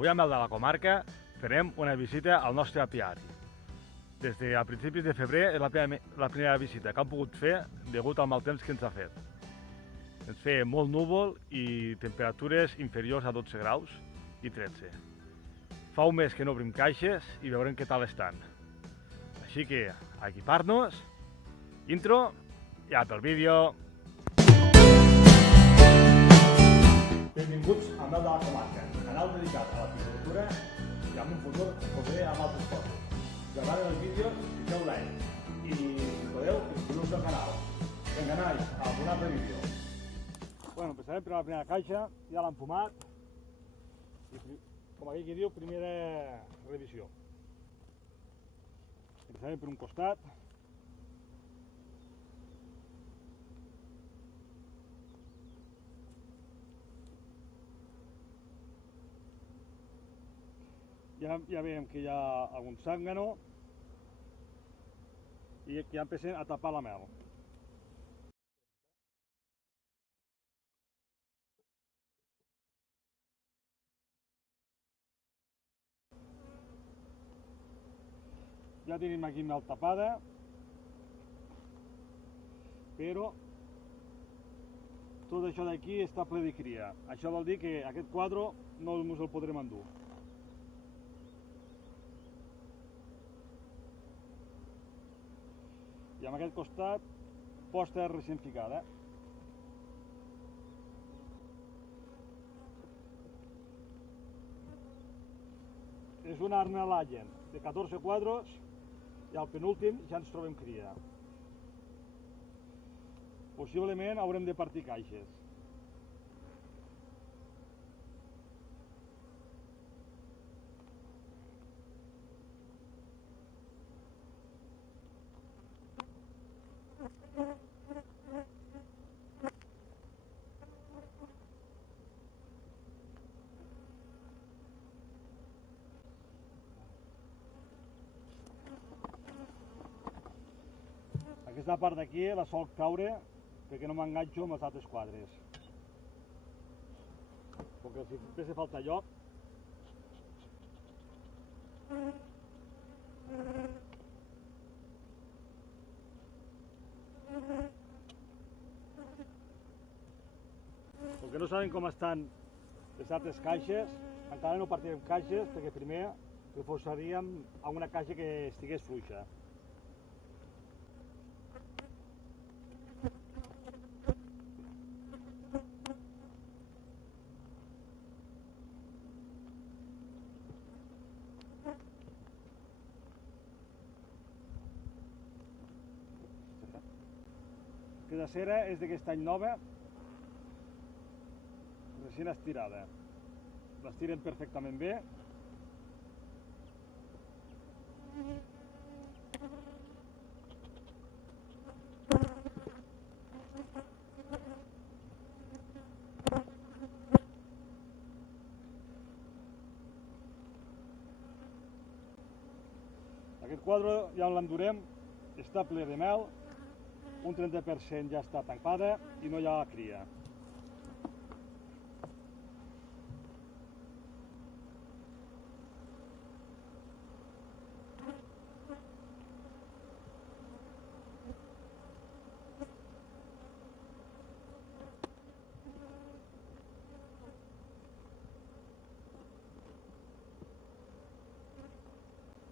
Avui amb el de la comarca farem una visita al nostre apiari. Des de a principis de febrer és la primera visita que hem pogut fer degut al mal temps que ens ha fet. Ens feia molt núvol i temperatures inferiors a 12 graus i 13. Fa un mes que no obrim caixes i veurem què tal estan. Així que, a equipar-nos, intro i a pel vídeo. Benvinguts al Mel de la Comarca, canal dedicat a l'apicultura i en un futur podré amb altres coses. Si us agraden els vídeos, fiqueu like i, si podeu, inscriu-vos al canal. Vinga, nois, a un altre vídeo. Bueno, empezarem per la primera caixa, ja l'hem fumat. I, com aquell que diu, primera revisió. Empezarem per un costat. Ja veiem que hi ha algun zángano i que ja empecem a tapar la mel. Ja tenim aquí mel tapada, però tot això d'aquí està ple de cria. Això vol dir que aquest quadre no ens el podrem endur. I amb aquest costat, posta recent ficada. És una Arnelagen de 14 quadres i al penúltim ja ens trobem cria. Possiblement haurem de partir caixes. Aquesta part d'aquí la sol caure perquè no m'enganxo amb els altres quadres. Perquè si fes falta lloc. Com que no saben com estan les altres caixes, encara no partirem caixes perquè primer reforçaríem a una caixa que estigués fluixa. Aquesta cera és d'aquest any nova, recent estirada. L'estiren perfectament bé. Aquest quadre ja l'endurem, està ple de mel. Un 30% ja està tanpada i no hi ha cria.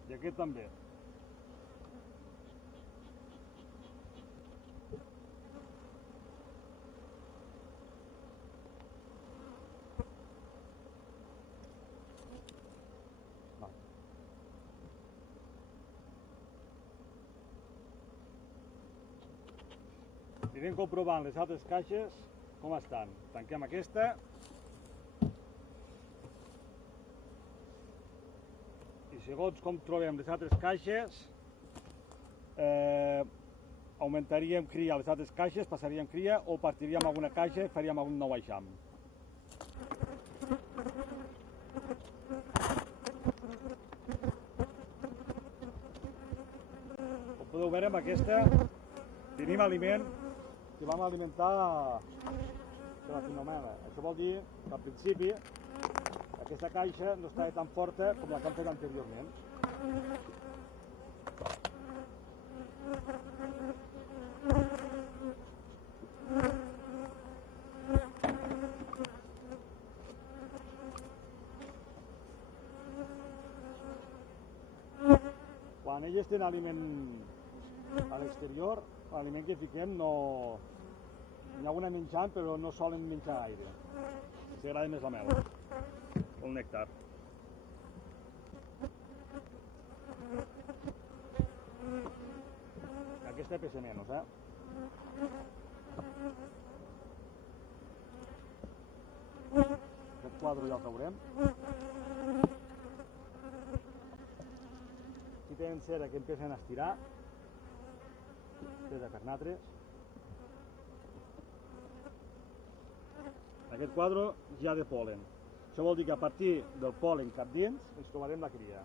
I aquest també. Anirem comprovant les altres caixes com estan. Tanquem aquesta. I segons com trobem les altres caixes, augmentaríem cria a les altres caixes, passaríem cria o partiríem alguna caixa i faríem algun nou eixam. Com podeu veure amb aquesta tenim aliment que vam alimentar de la Filomena. Això vol dir que al principi aquesta caixa no estava tan forta com la que hem fet anteriorment. Quan elles tenen aliment a l'exterior, l'aliment que fiquem no... N'hi ha una menjant, però no solen menjar gaire. Els agrada més la mel, o el nèctar. Aquesta pesa menys, Aquest quadre ja el traurem. Aquí tenen cera que empiecen a estirar. Pesa per nosaltres. Aquest quadre ja de pol·len. Això vol dir que a partir del pol·len cap dins ens trobarem la cria.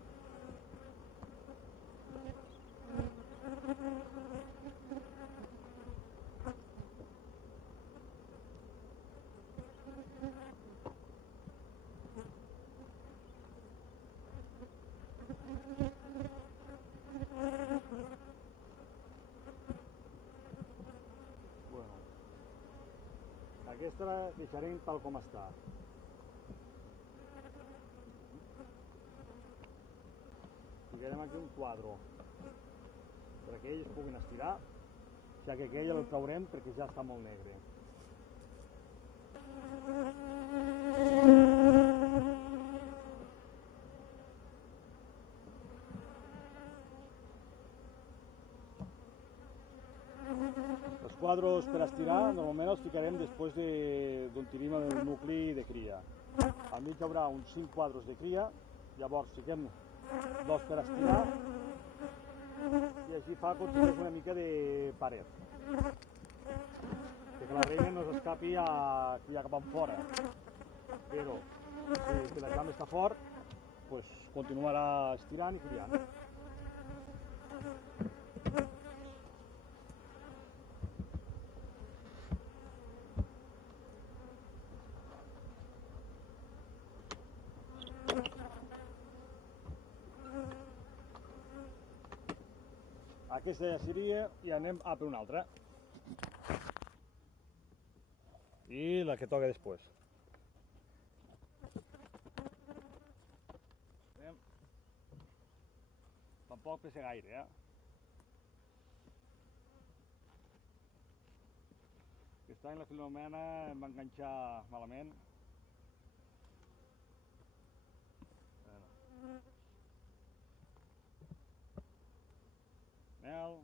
Aquesta la deixarem tal com està. Ficarem aquí un quadre perquè ells puguin estirar, ja que aquell el traurem perquè ja està molt negre. Els quadres per estirar normalment els ficarem després d'on tenim el nucli de cria. Al mig hi haurà uns 5 quadres de cria, llavors fiquem 2 per estirar i així fa com si fes una mica de paret. Que la reina no s'escapi a criar cap enfora. Però si la clam està fort, doncs continuarà estirant i criant. Aquesta ja seria i anem a per una altra. I la que toca després. Tampoc pesa gaire, Aquest any la Filomena em va enganxar malament. Mel.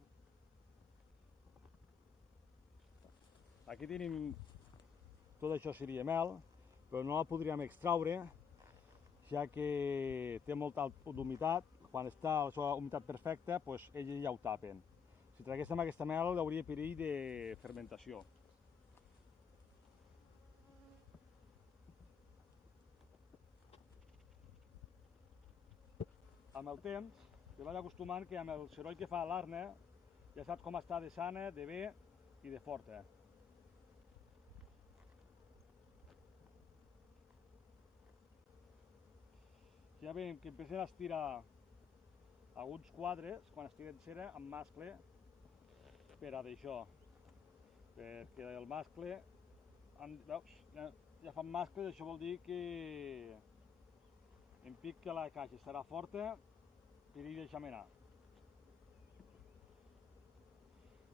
Aquí tenim, tot això seria mel, però no la podríem extraure, ja que té molta humitat. Quan està a la seva humitat perfecta, doncs ells ja ho tapen. Si traguéssim aquesta mel, hi hauria perill de fermentació. Amb el temps, te vas acostumant que amb el soroll que fa l'arna ja saps com està de sana, de bé i de forta. Ja veiem que empecem a estirar alguns quadres, quan estirem cera, amb mascle per a d'això. Perquè el mascle, veus, ja fan mascles, això vol dir que em pic que la caixa serà forta per ir deixant anar.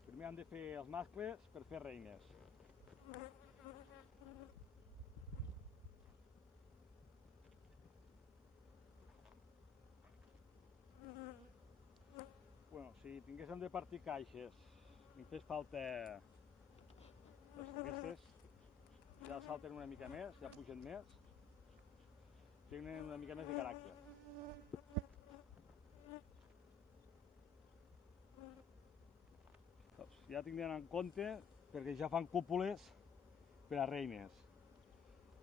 Primer han de fer els mascles per fer reines. Bueno, si tinguéssim de partir caixes i em fes falta aquestes, ja salten una mica més, ja pugen més, tenen una mica més de caràcter. Ja tindran en compte perquè ja fan cúpules per a reines.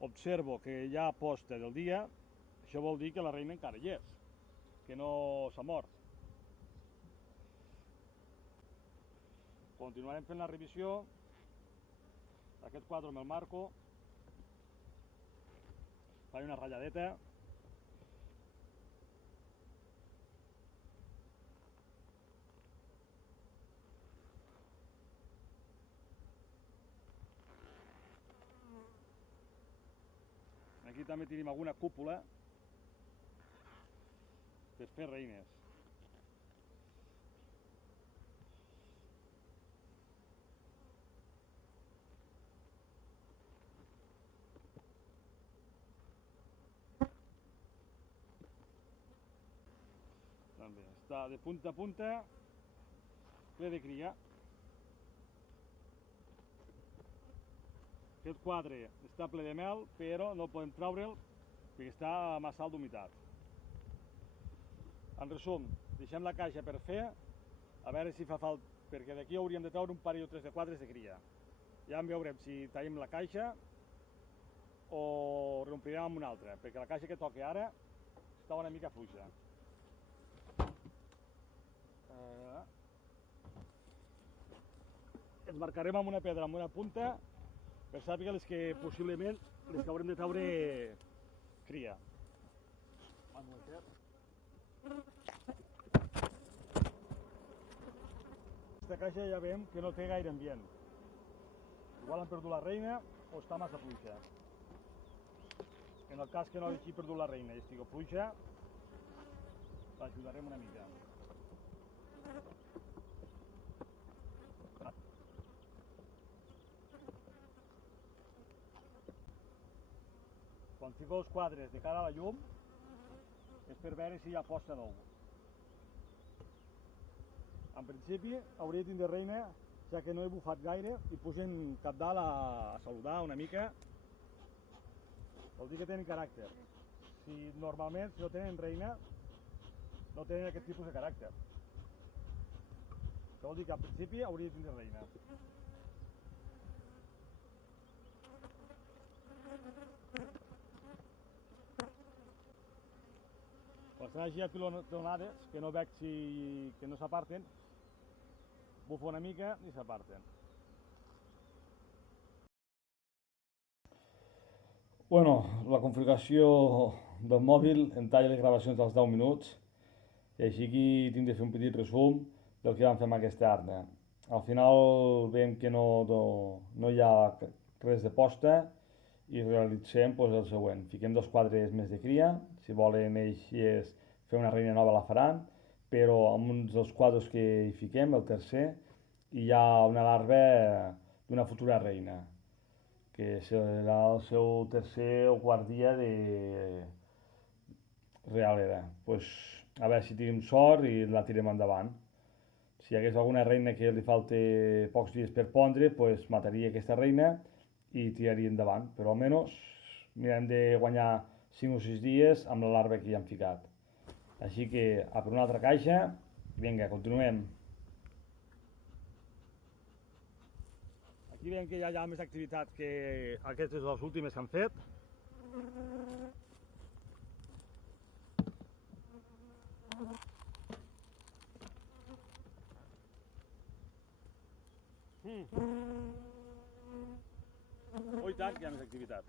Observo que hi ha posta del dia, això vol dir que la reina encara hi és, que no s'ha mort. Continuarem fent la revisió d'aquest quadre amb el marco. faig una ratlladeta. Aquí també tenim alguna cúpula per fer reines. També està de punta a punta, ple de cria. Aquest quadre està ple de mel, però no podem treure'l perquè està massa alt d'humitat. En resum, deixem la caixa per fer, a veure si fa falta, perquè d'aquí hauríem de treure un parell o tres de quadres de cria. Ja en veurem si tallim la caixa o reomplirem amb una altra, perquè la caixa que toca ara està una mica fluixa. Ens marcarem amb una pedra, amb una punta, per saber les que possiblement les que haurem de treure cria. Aquesta caixa ja veiem que no té gaire ambient. Igual han perdut la reina o està massa fluixa. En el cas que no hagi perdut la reina i estigui fluixa, l'ajudarem una mica. Quan fico els quadres de cara a la llum és per veure si hi ha posta d'ou. En principi hauria de tindre reina, ja que no he bufat gaire, i pugen cap dalt a saludar una mica. Vol dir que tenen caràcter. Normalment, si no tenen reina, no tenen aquest tipus de caràcter. Això vol dir que al principi hauria de tindre reina. Quan estan així apilonades, que no veig que no s'aparten, bufo una mica i s'aparten. Bueno, la configuració del mòbil em talla les gravacions dels 10 minuts i així aquí tinc de fer un petit resum del que vam fer amb aquesta arna. Al final veiem que no hi ha res de posta i realitzem el següent. Fiquem 2 quadres més de cria, si volen ells fer una reina nova la faran, però amb uns dels quadres que hi fiquem, el tercer, hi ha una larva d'una futura reina, que serà el seu tercer o quart dia de realera. A veure si tenim sort i la tirem endavant. Si hi hagués alguna reina que li falta pocs dies per pondre, mataria aquesta reina i tiraria endavant, però almenys mirem de guanyar 5 o 6 dies amb la larva que hi hem ficat. Així que a per una altra caixa, vinga, continuem. Aquí veiem que ja hi ha més activitat que aquestes les últimes que han fet. Oh, i tant, que hi ha més activitat.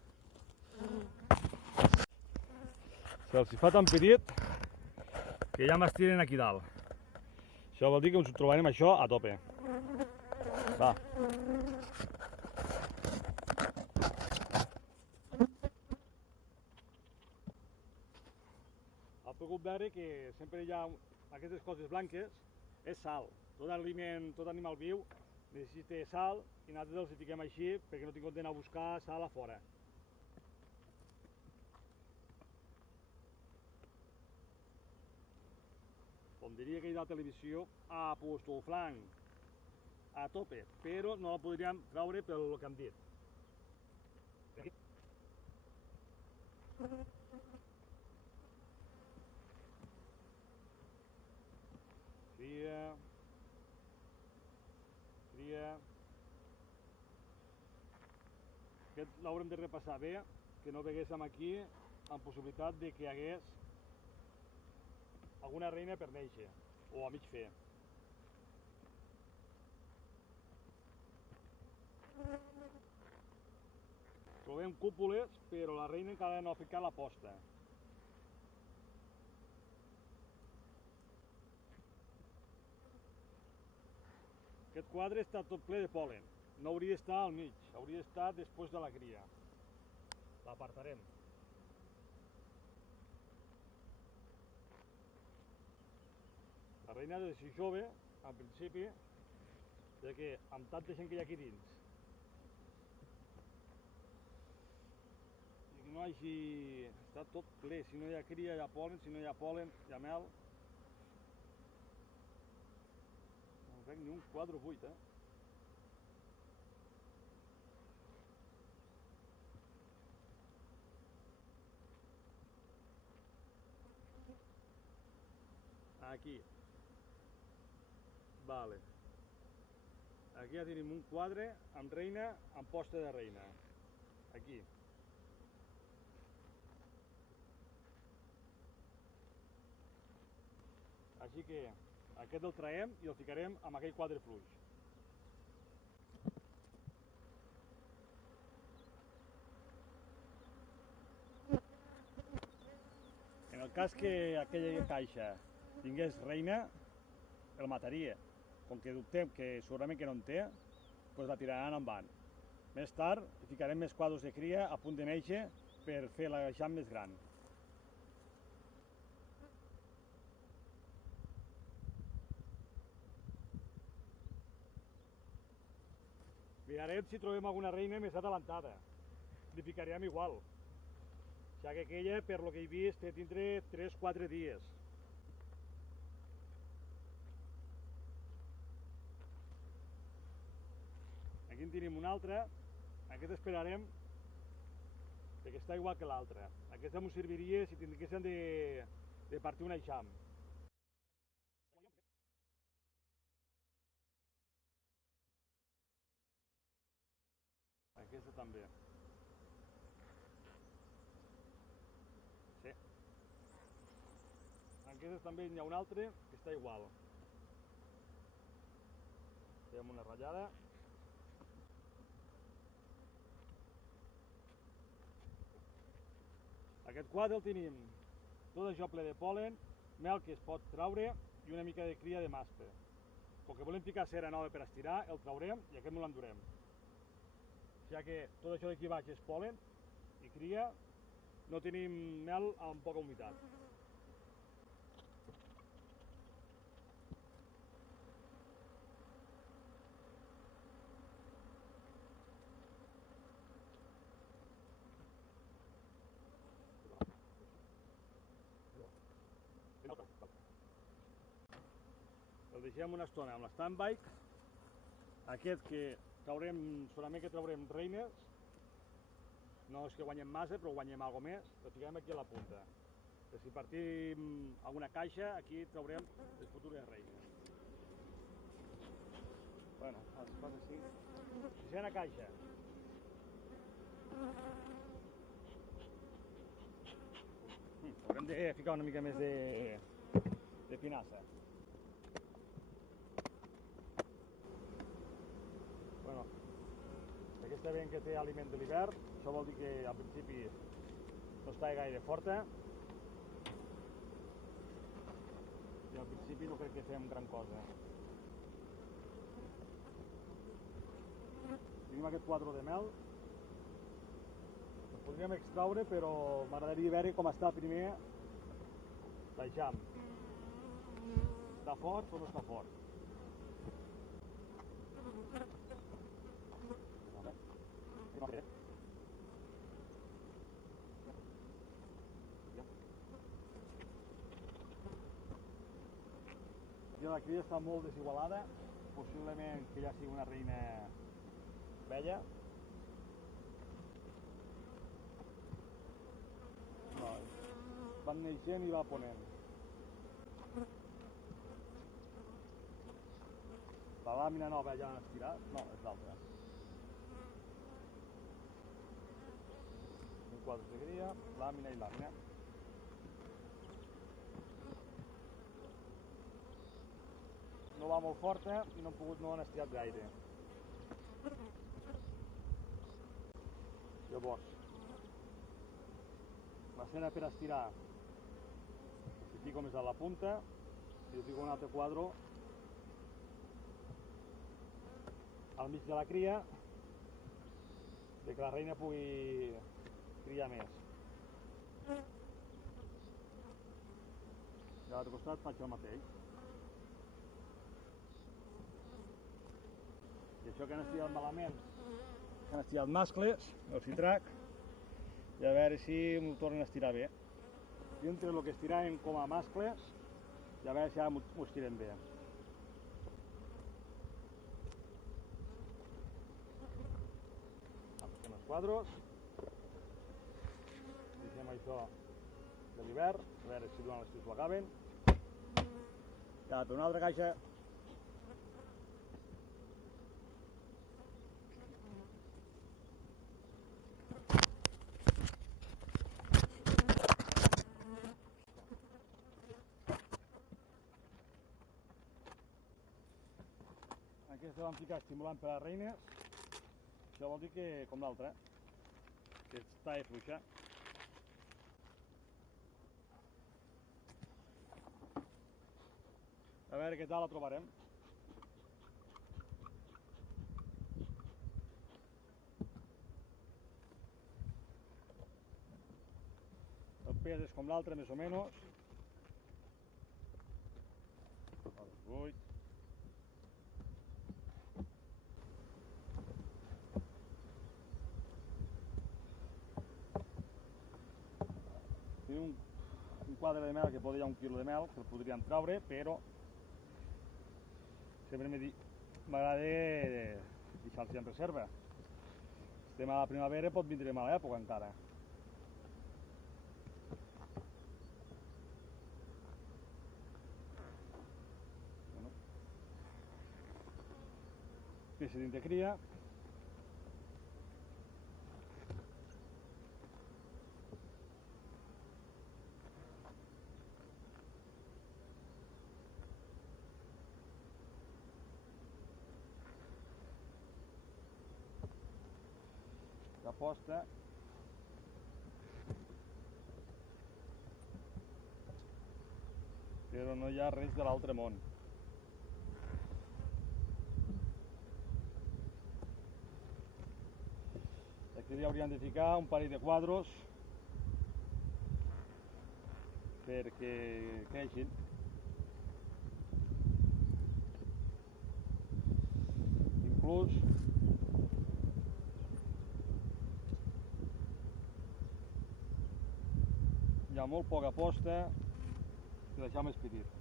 Se'ls fa tan petit que ja m'estiren aquí dalt. Això vol dir que us trobarem això a tope. Va. Heu pogut veure que sempre hi ha aquestes coses blanques, és sal. Tot animal viu necessita sal i nosaltres els fiquem així perquè no tinguem d'anar a buscar sal a fora. Com diria aquell de la televisió, ha puesto el flanc a tope, però no la podríem treure pel que hem dit. Cria. Aquest l'haurem de repassar bé, que no veguéssim aquí amb possibilitat de que hi hagués alguna reina per néixer o a mig fer. Trobem cúpules, però la reina encara no ha ficat la posta. Aquest quadre està tot ple de pol·len. No hauria d'estar al mig, hauria d'estar després de la cria. L'apartarem. La reina ha de ser jove, al principi, ja que amb tanta gent que hi ha aquí dins, i no hagi estat tot ple, si no hi ha cria hi ha pol·len, si no hi ha pol·len hi ha mel. No veig ni un quadre buit, Aquí. Vale. Aquí ja tenim un quadre amb reina, amb posta de reina. Aquí. Així que aquest el traiem i el ficarem amb aquell quadre fluix. En el cas que aquella caixa tingués reina, el mataria. Com que dubtem que segurament que no en té, doncs la tiraran endavant. Més tard hi ficarem més quadres de cria a punt de néixer per fer la jam més gran. Mirarem si trobem alguna reina més adelantada. Li ficarem igual. Ja que aquella, per lo que he vist, té tindre 3-4 dies. Aquí en tenim una altra. Aquest esperarem perquè està igual que l'altra. Aquesta ens serviria si tinguéssim de partir un eixam. Aquesta també. Sí. Aquesta també n'hi ha una altra que està igual. Fem una ratllada. Aquest quadre el tenim tot això ple de pol·len, mel que es pot traure i una mica de cria de mascle. Com que volem ficar cera nova per estirar, el traurem i aquest no l'endurem. Ja que tot això d'aquí baix és pol·len i cria, no tenim mel amb poca humitat. El deixem una estona amb l'stand-by. Aquest que traurem, solament que traurem reines, no és que guanyem massa, però guanyem alguna més, el ficarem aquí a la punta. Si partim alguna caixa, aquí traurem les futures reines. Bueno, es fa així. Sisena caixa. Haurem de ficar una mica més de pinassa. Bueno, aquesta veiem que té aliment de l'hivern, això vol dir que al principi no està gaire forta i al principi no crec que fem gran cosa. Tenim aquest quadre de mel, el podríem extraure però m'agradaria veure com està primer l'eixam. Està fort o no està fort? Aquí la cria està molt desigualada, possiblement que ja sigui una reina vella. No, van neixent i va ponent. La làmina nova ja l'han estirat? No, és l'altra. Un quadre de cria, làmina i làmina. No va molt forta i no han estirat gaire. Llavors, la cera per estirar, si fico més a la punta, i fico un altre quadre al mig de la cria, perquè la reina pugui criar més. I a l'altre costat faig el mateix. I això que han estirat malament, que han estirat mascles, els hi trac, i a veure si m'ho tornen a estirar bé. I entre el que estiràvem com a mascles, i a veure si ara m'ho estirem bé. Apliquem els quadres, deixem això de l'hivern, a veure si durant l'estiu s'ho acaben. I ara per una altra caixa. Aquesta vam ficar estimulant per a les reines. Això vol dir que, com l'altra, que està fluixa. A veure què tal la trobarem. El pes és com l'altre, més o menys. Els 8. Tenim un quadre de mel que podria 1 quilo de mel, que el podríem traure, però sempre m'agrada deixar-los en reserva. Estem a la primavera, pot vindre mala època encara. Peça dins de cria. La posta. Però no hi ha res de l'altre món. Aquí hi hauríem de ficar un parell de quadros perquè creixin. Inclús hi ha molt poca posta i deixar més petit.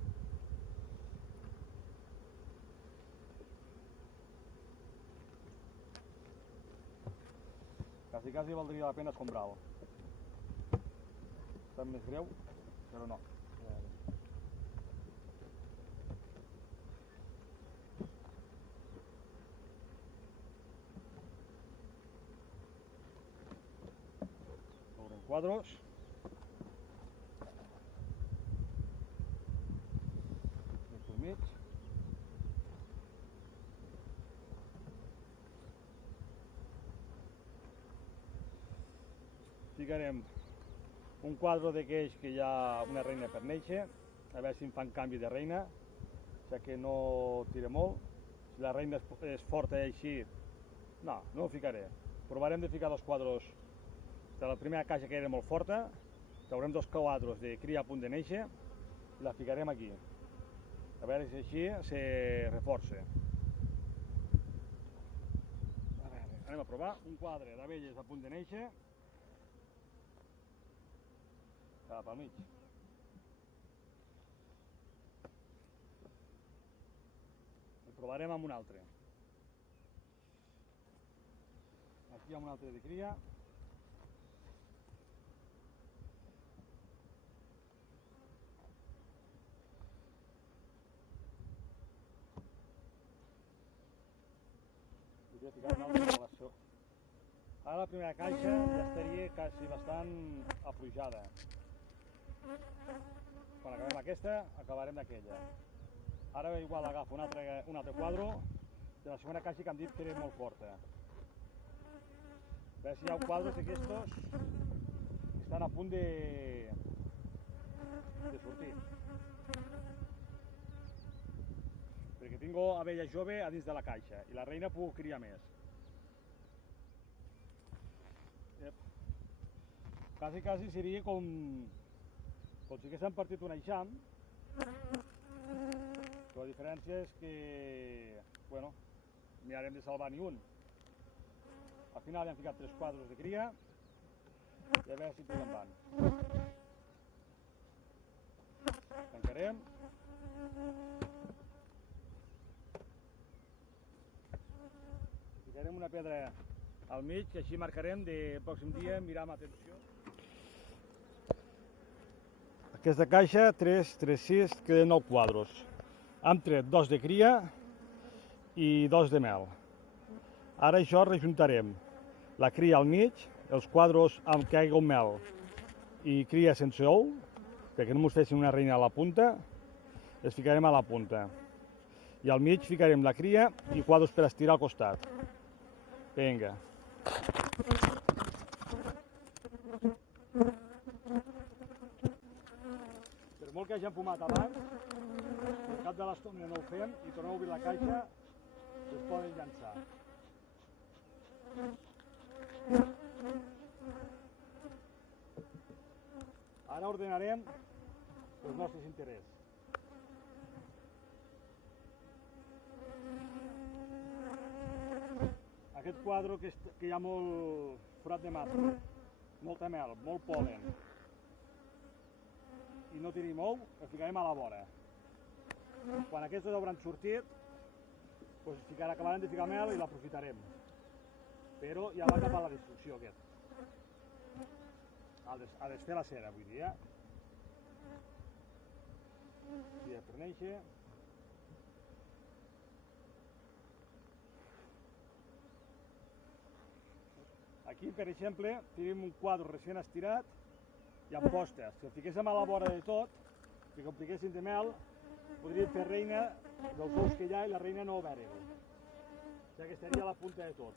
Quasi valdria la pena escombrar-lo. Està més greu, però no. Obrem quadros. Pel mig. Ficarem un quadre d'aquells que hi ha una reina per néixer, a veure si em fan canvi de reina, ja que no tira molt. Si la reina és forta i així, no ho ficaré. Provarem de ficar 2 quadres de la primera caixa, que era molt forta, traurem 2 quadres de cria a punt de néixer i la ficarem aquí. A veure si així se reforça. A veure, anem a provar un quadre d'abelles a punt de néixer. Cap al mig. El provarem amb un altre. Aquí hi ha un altre de cria. Podria ficar una altra relació. Ara la primera caixa ja estaria quasi bastant afluixada. Quan acabem aquesta, acabarem d'aquella. Ara igual agafo un altre quadre de la segona caixa que hem dit que era molt forta. veure si hi ha quadres d'aquestos que estan a punt de sortir. Perquè tinc abella jove a dins de la caixa i la reina puc criar més. Quasi seria com si haguéssim partit un eixam, però la diferència és que, bueno, n'hi haurem de salvar ni un. Al final hi hem ficat 3 quadros de cria i a veure si tiren van. Tancarem. Ficarem una pedra al mig i així marcarem de pròxim dia, mirar amb atenció. Aquesta caixa, 3, 3, 6, queden 9 quadros. Hem tret 2 de cria i 2 de mel. Ara això rejuntarem la cria al mig, els quadros amb que hi hagi mel i cria sense ou, perquè no ens fessin una reina a la punta, els ficarem a la punta. I al mig ficarem la cria i quadros per estirar al costat. Vinga. Per molt que hagin fumat abans, al cap de l'estona no ho fem i tornem a obrir la caixa i es poden llançar. Ara ordenarem els nostres interessos. Aquest quadre que hi ha molt forat de mata, molta mel, molt pol·len i no tenim ou, el ficarem a la vora. Quan aquests hauran sortit, acabarem de ficar mel i l'aprofitarem. Però ja va cap a la destrucció aquest. A desfer la cera, vull dir, I per néixer. Aquí, per exemple, tenim un quadre recent estirat i amb postes. Si el fiquéssim a la vora de tot, que compliquéssim de mel, podríem fer reina dels ous que hi ha i la reina no ho veure-ho. O sigui que estaria a la punta de tot.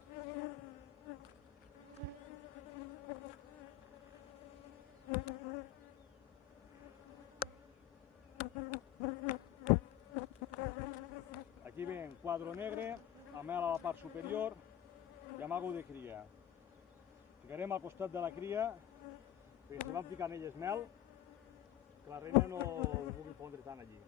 Aquí ve un quadre negre, amb mel a la part superior i amago de cria. Ficarem al costat de la cria, perquè si vam ficar en elles mel, que la reina no ho vulgui pondre tant allí.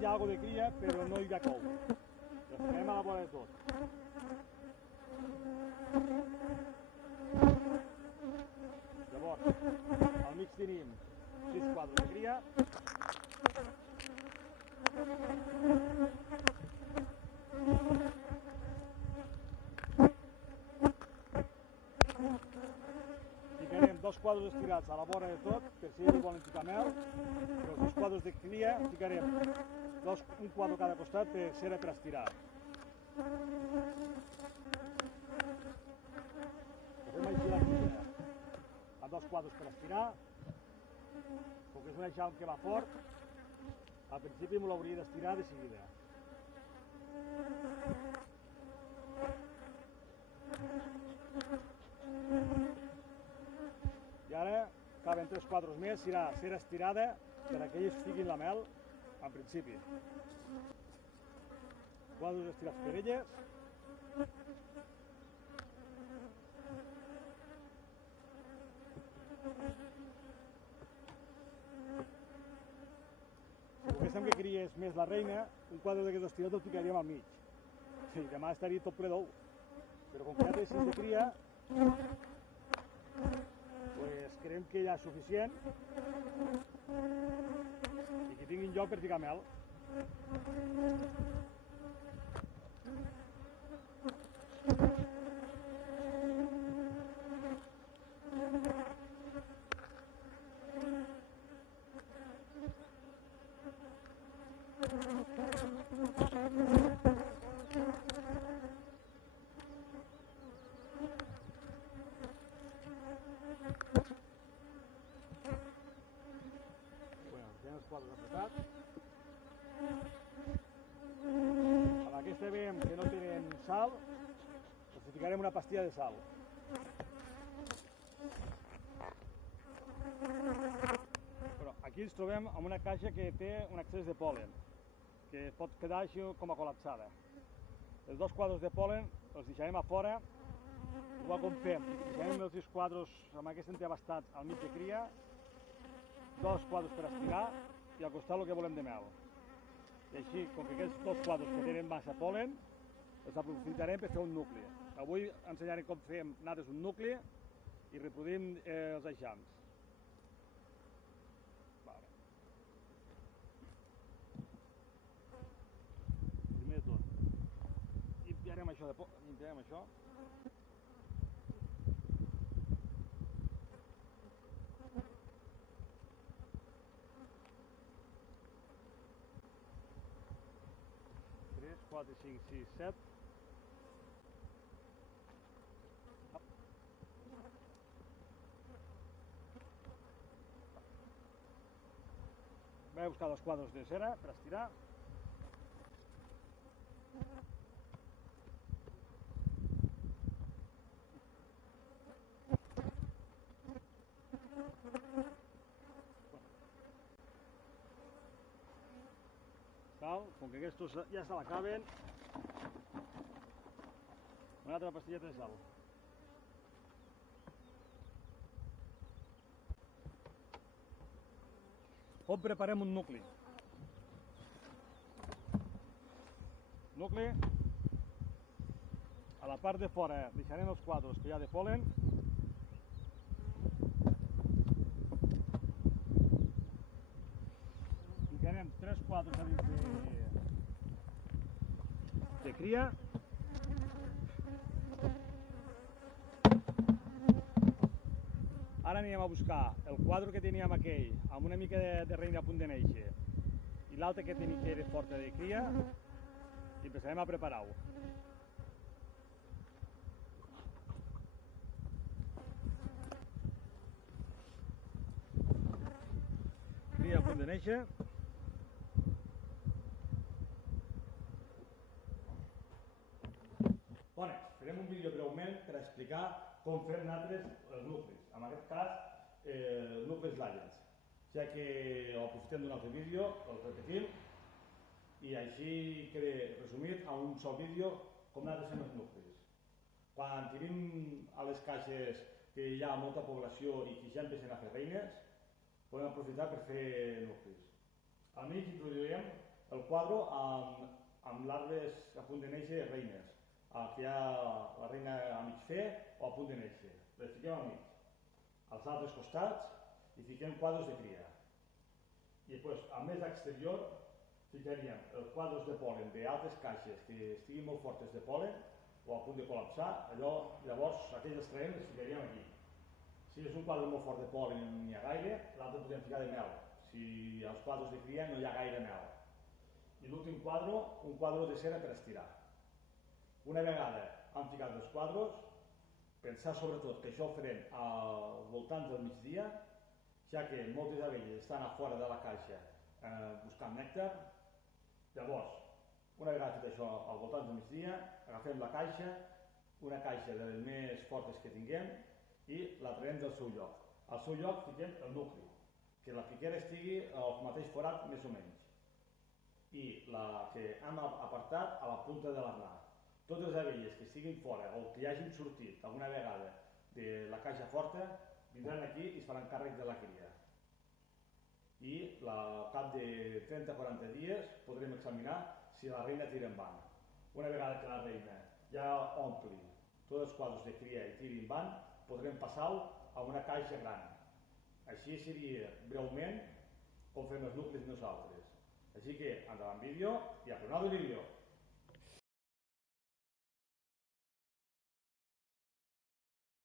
Hi ha alguna de cria, però no hi ha cou. Les ficarem a la vora de tot. Llavors, al mig tenim 6 quadres de cria. Ficarem 2 quadres estirats a la vora de tot, per si ells volen ficar mel. Però els 2 quadres de cria ficarem un quadre a cada costat per cera per estirar. Fem així la cria, amb 2 quadres per estirar. Com que és un eixam que va fort, al principi m'ho l'hauria d'estirar de seguida. I ara caben 3 quadres més, serà cera estirada per a que ells fiquin la mel en principi. Quadres estirats per elles. pensem que cries més la reina, un quadre d'aquests estirats el ficaríem al mig. Sí, demà estaria tot ple d'ou. Però com que ja té 6 de cria, pues creiem que ja és suficient i que tinguin lloc per ficar mel. Quadres apretats. Amb aquesta veiem que no tenen sal, els ficarem una pastilla de sal. Però aquí ens trobem amb una caixa que té un excés de pol·len, que pot quedar així com a col·lapsada. Els dos quadres de pol·len els deixarem a fora, igual com fem. Deixarem els 6 quadres amb aquests entrebastats al mig de cria, 2 quadres per estirar i al costat el que volem de mel. I així, com que aquests 2 quadres que tenen massa pol·len, els aprofitarem per fer un nucli. Avui ensenyarem com fem nosaltres un nucli i reproduïm els eixams. Primer de tot, limpiarem això. Tres, 4, 5, 6, 7. Vaig a buscar 2 quadres de cera per estirar. Com que aquests ja se l'acaben, una altra pastilleta de sal. Com preparem un nucli? Nucli, a la part de fora deixarem els quadres que hi ha de pol·len. Ficarem 3 quadres a dins de cria. Ara anirem a buscar el quadre que teníem aquell amb una mica de reina a punt de néixer i l'altre que era forta de cria i empezarem a preparar-ho. Cria a punt de néixer. Bona, farem un vídeo breument per explicar com fem nosaltres els nuclis. En aquest cas, nuclis Lions. Ja que ho aprofitem d'un altre vídeo, el repetim i així queda resumit a un sol vídeo com nosaltres fem els nuclis. Quan tenim a les caixes que hi ha molta població i que ja empiecen a fer reines, podem aprofitar per fer nuclis. Al mig introduirem el quadre amb larves a punt de néixer reines. Aquí hi ha la reina a mig fer o a punt de néixer. Les fiquem al mig. Als altres costats hi fiquem quadres de cria. I després, a més exterior, ficaríem els quadres de pol·len d'altres caixes que estiguin molt fortes de pol·len o a punt de col·lapsar, llavors aquells extraents els ficaríem aquí. Si és un quadre molt fort de pol·len i no n'hi ha gaire, l'altre podem ficar de mel. Si als quadres de cria no hi ha gaire mel. I l'últim quadre, un quadre de cera per estirar. Una vegada hem ficat els quadres, pensar sobretot que això ho farem al voltant del migdia, ja que moltes abelles estan a fora de la caixa buscant nèctar. Llavors, una vegada fet això al voltant del migdia, agafem la caixa, una caixa de les més fortes que tinguem, i la traiem del seu lloc. Al seu lloc fiquem el nucli, que la piquera estigui al mateix forat més o menys, i la que hem apartat a la punta de l'arnà. Totes les abelles que estiguin fora o que hagin sortit alguna vegada de la caixa forta vindran aquí i es faran càrrec de la cria. i al cap de 30-40 dies podrem examinar si la reina tira en van. Una vegada que la reina ja ompli tots els quadres de cria i tiri en van, podrem passar-ho a una caixa gran. Així seria breument com fem els nuclis nosaltres. Així que endavant vídeo i a per un altre vídeo.